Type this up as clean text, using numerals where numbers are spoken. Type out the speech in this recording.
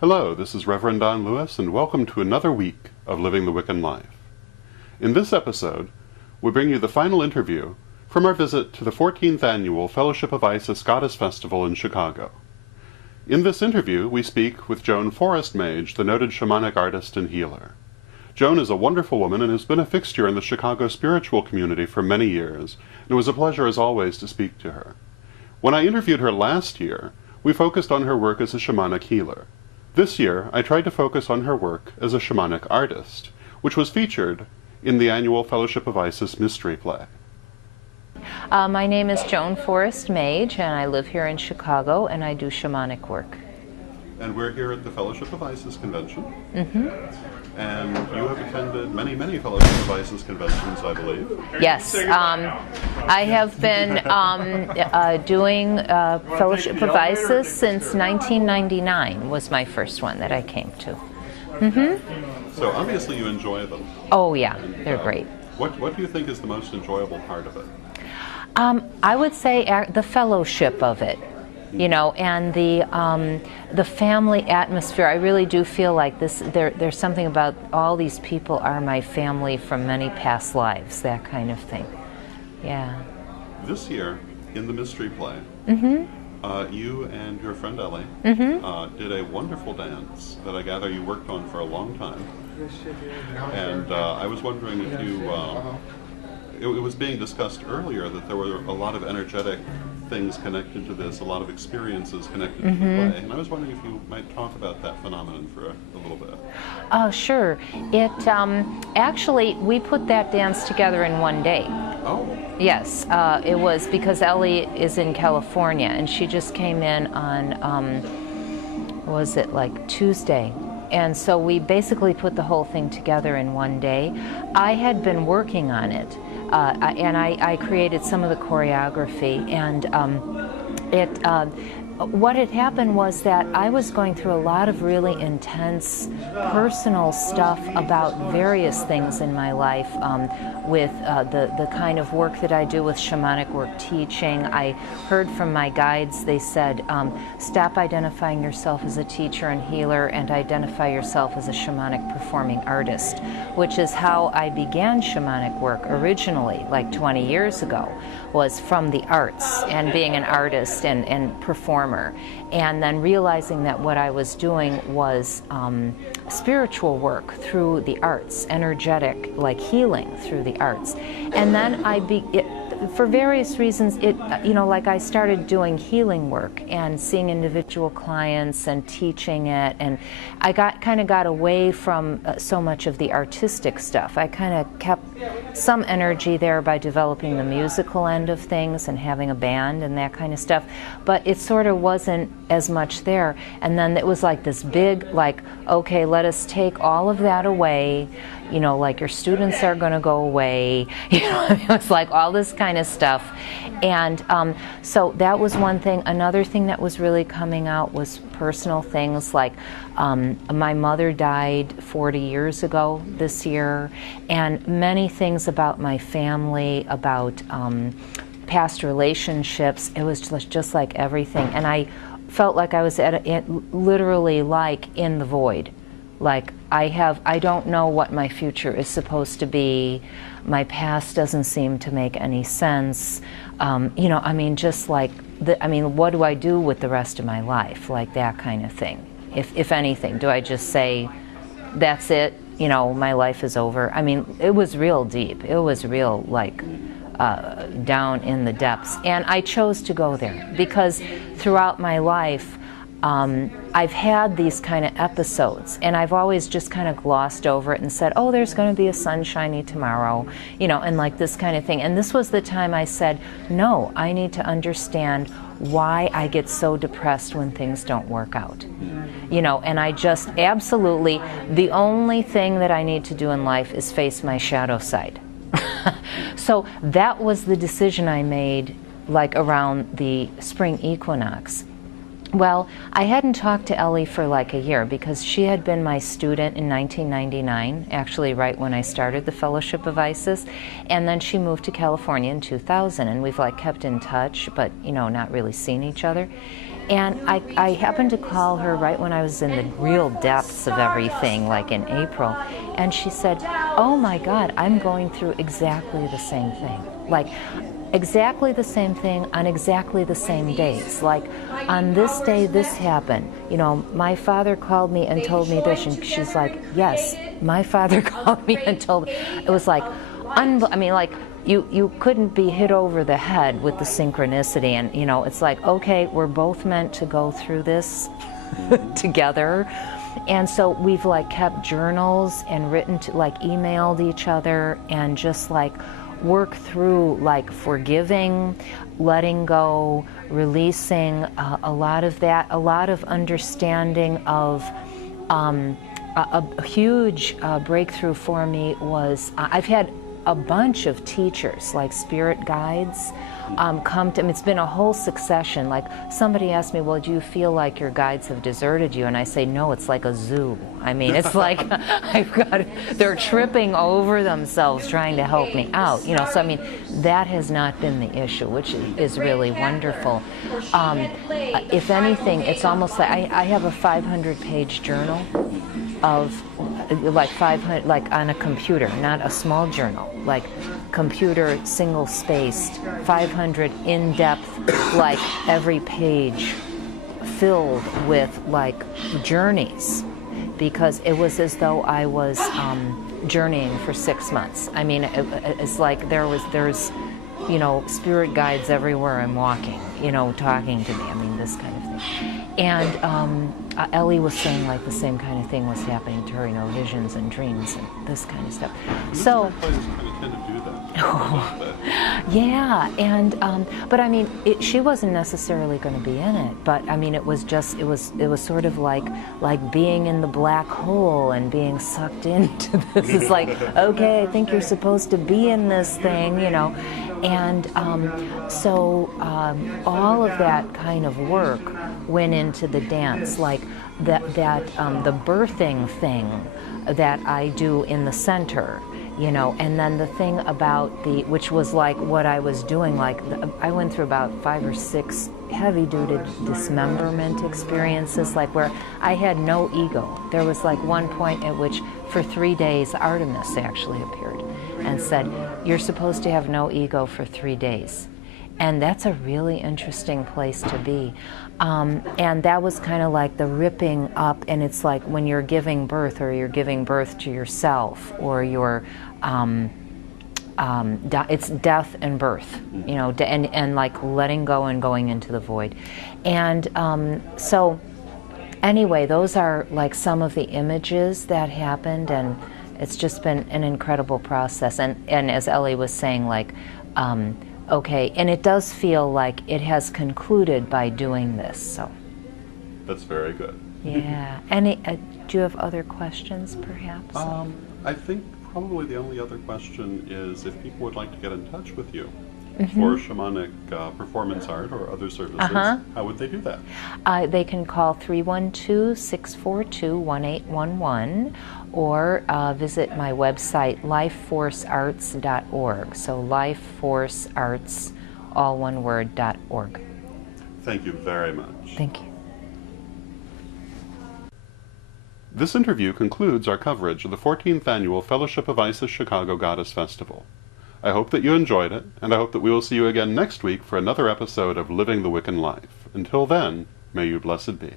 Hello, this is Reverend Don Lewis, and welcome to another week of Living the Wiccan Life. In this episode, we bring you the final interview from our visit to the 14th Annual Fellowship of Isis Goddess Festival in Chicago. In this interview, we speak with Joan Forrest Mage, the noted shamanic artist and healer. Joan is a wonderful woman and has been a fixture in the Chicago spiritual community for many years, and it was a pleasure as always to speak to her. When I interviewed her last year, we focused on her work as a shamanic healer. This year, I tried to focus on her work as a shamanic artist, which was featured in the annual Fellowship of Isis mystery play. My name is Joan Forrest Mage, and I live here in Chicago, and I do shamanic work. And we're here at the Fellowship of Isis convention. Mm-hmm. And you have attended many, many Fellowship of Isis conventions, I believe. Yes. I have been doing Fellowship of Isis since 1999 was my first one that I came to. Mm-hmm. So obviously you enjoy them. Oh yeah, they're great. What do you think is the most enjoyable part of it? I would say the fellowship of it. You know, and the family atmosphere. I really do feel like this. There's something about all these people are my family from many past lives. That kind of thing. Yeah. This year, in the mystery play, you and your friend Ellie did a wonderful dance that I gather you worked on for a long time. And I was wondering if you. It was being discussed earlier that there were a lot of energetic things connected to this, a lot of experiences connected to the play, and I was wondering if you might talk about that phenomenon for a little bit. Oh, sure. It actually, we put that dance together in one day. Oh. Yes, it was because Ellie is in California, and she just came in on, was it like Tuesday? And so we basically put the whole thing together in one day. I had been working on it, and I created some of the choreography, and what had happened was that I was going through a lot of really intense personal stuff about various things in my life with the kind of work that I do with shamanic work teaching. I heard from my guides, they said, stop identifying yourself as a teacher and healer and identify yourself as a shamanic performing artist, which is how I began shamanic work originally, like 20 years ago, was from the arts and being an artist and performer. And then realizing that what I was doing was spiritual work through the arts, energetic, like healing through the arts. And then for various reasons, like I started doing healing work and seeing individual clients and teaching it, and I kind of got away from so much of the artistic stuff. I kind of kept some energy there by developing the musical end of things and having a band and that kind of stuff, but it sort of wasn't as much there. And then it was like this big, like, okay, let us take all of that away. You know, like your students are going to go away. You know, it was like all this kind of stuff. And so that was one thing. Another thing that was really coming out was personal things, like my mother died 40 years ago this year, and many things about my family, about past relationships. It was just like everything. And I felt like I was literally like in the void. Like I don't know what my future is supposed to be. My past doesn't seem to make any sense. You know, I mean, just like, what do I do with the rest of my life? Like that kind of thing. If anything, do I just say, that's it, you know, my life is over? I mean, it was real deep. It was real, like, down in the depths. And I chose to go there because throughout my life, I've had these kind of episodes, and I've always just kind of glossed over it and said, oh, there's going to be a sunshiny tomorrow, you know, and like this kind of thing. And this was the time I said, no, I need to understand why I get so depressed when things don't work out. You know, and I just absolutely, the only thing that I need to do in life is face my shadow side. So that was the decision I made, like around the spring equinox. Well, I hadn't talked to Ellie for like a year because she had been my student in 1999, actually right when I started the Fellowship of Isis, and then she moved to California in 2000, and we've like kept in touch, but you know, not really seen each other. And I happened to call her right when I was in the real depths of everything, like in April, and she said, "Oh my God, I'm going through exactly the same thing." Like, exactly the same thing on exactly the same days. Like, on this day this happened. You know, my father called me and told me this, and she's like, yes, my father called me and told me. It was like, I mean, like, you couldn't be hit over the head with the synchronicity, and you know, it's like, okay, we're both meant to go through this together. And so we've like kept journals and written to, like, emailed each other and just like work through like forgiving, letting go, releasing, a lot of that, a lot of understanding of a huge breakthrough for me was I've had a bunch of teachers, like spirit guides, come to me. It's been a whole succession. Like, somebody asked me, well, do you feel like your guides have deserted you? And I say, no, it's like a zoo. I mean, it's like they're tripping over themselves trying to help me out. You know, so I mean, that has not been the issue, which is really wonderful. If anything, it's almost like I have a 500-page journal of like 500, like on a computer, not a small journal, like computer single-spaced, 500 in-depth, like every page filled with like journeys, because it was as though I was journeying for 6 months. I mean, it's like there's you know, spirit guides everywhere I'm walking, you know, talking to me. I mean, this kind of thing. And Ellie was saying like the same kind of thing was happening to her, you know, visions and dreams and this kind of stuff. So, places kind of tend to do that. yeah, and but I mean, she wasn't necessarily going to be in it, but I mean, it was just it was sort of like being in the black hole and being sucked into this. It's like, okay, I think you're supposed to be in this thing, you know. And so all of that kind of work went into the dance, like the birthing thing that I do in the center, you know, and then the thing about which was like what I was doing, like I went through about 5 or 6 heavy-duty dismemberment experiences, like where I had no ego. There was like one point at which for 3 days Artemis actually appeared and said, you're supposed to have no ego for 3 days. And that's a really interesting place to be. And that was kind of like the ripping up, and it's like when you're giving birth, or you're giving birth to yourself, or you're, it's death and birth, you know, and like letting go and going into the void. And so anyway, those are like some of the images that happened, and it's just been an incredible process. And as Ellie was saying, like, okay, and it does feel like it has concluded by doing this, so. That's very good. Yeah. Any, do you have other questions, perhaps? I think probably the only other question is if people would like to get in touch with you for shamanic performance art or other services, how would they do that? They can call 312-642-1811 or visit my website, lifeforcearts.org. So lifeforcearts, all one word, .org. Thank you very much. Thank you. This interview concludes our coverage of the 14th Annual Fellowship of Isis Chicago Goddess Festival. I hope that you enjoyed it, and I hope that we will see you again next week for another episode of Living the Wiccan Life. Until then, may you blessed be.